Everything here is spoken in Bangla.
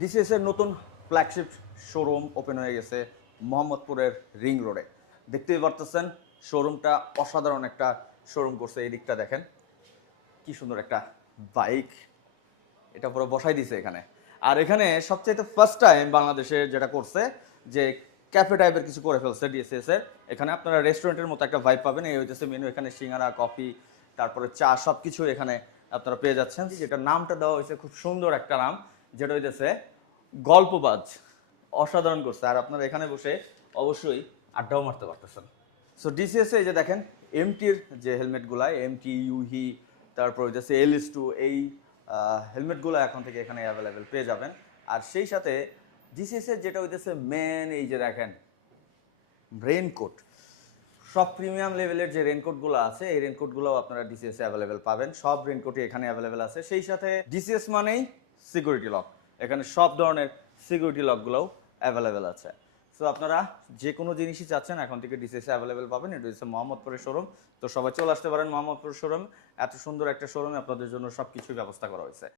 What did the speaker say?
ডিসিএস এর নতুন ফ্ল্যাগশিপ শোরুম ওপেন হয়ে গেছে মোহাম্মদপুরের রিং রোডে। দেখতেই পারতেছেন শোরুমটা অসাধারণ একটা শোরুম করছে। এই দিকটা দেখেন কি সুন্দর একটা বাইক, এটা পুরো বসাই দিছে এখানে। আর এখানে সবচাইতে ফার্স্ট টাইম বাংলাদেশে যেটা করছে যে ক্যাফে টাইপের কিছু করে ফেলছে ডিএসএস এর। এখানে আপনারা রেস্টুরেন্টের মতো একটা ভাইব পাবেন। এই হইতেছে মেনু, এখানে সিঙ্গারা, কফি, তারপরে চা সব কিছু এখানে আপনারা পেয়ে যাচ্ছেন। যেটা নামটা দেওয়া হয়েছে খুব সুন্দর একটা নাম, যেটা হইতেছে গল্পবাজ। অসাধারণ করছে। আর আপনারা এখানে বসে অবশ্যই আড্ডাও মারতে পারতেছেন। সো ডিসিএস এই যে দেখেন এমটির যে হেলমেটগুলা, এমটি, ইউহি, তারপর হইতেছে এলএস2, এই হেলমেটগুলো এখন থেকে এখানে অ্যাভেলেবেল পেয়ে যাবেন। আর সেই সাথে ডিসিএস এর যেটা হইতেছে মেন, এই যে দেখেন রেইনকোট, সব প্রিমিয়াম লেভেলের যে রেইনকোটগুলো আছে এই রেইনকোটগুলোও আপনারা ডিসিএস এ অ্যাভেলেবেল পাবেন। সব রেইনকোটই এখানে অ্যাভেলেবেল আছে। সেই সাথে ডিসিএস মানেই সিকিউরিটি লক, এখানে সব ধরনের সিকিউরিটি লকগুলোও অ্যাভেলেবেল আছে। সো আপনারা যে কোনো জিনিসই চাচ্ছেন এখন থেকে ডিসিএস অ্যাভেলেবেল পাবেন। এটা হচ্ছে মোহাম্মদপুরের শোরুম। তো সবাই চলে আসতে পারেন মোহাম্মদপুর শোরুম। এত সুন্দর একটা শোরুমে আপনাদের জন্য সব কিছুর ব্যবস্থা করা হয়েছে।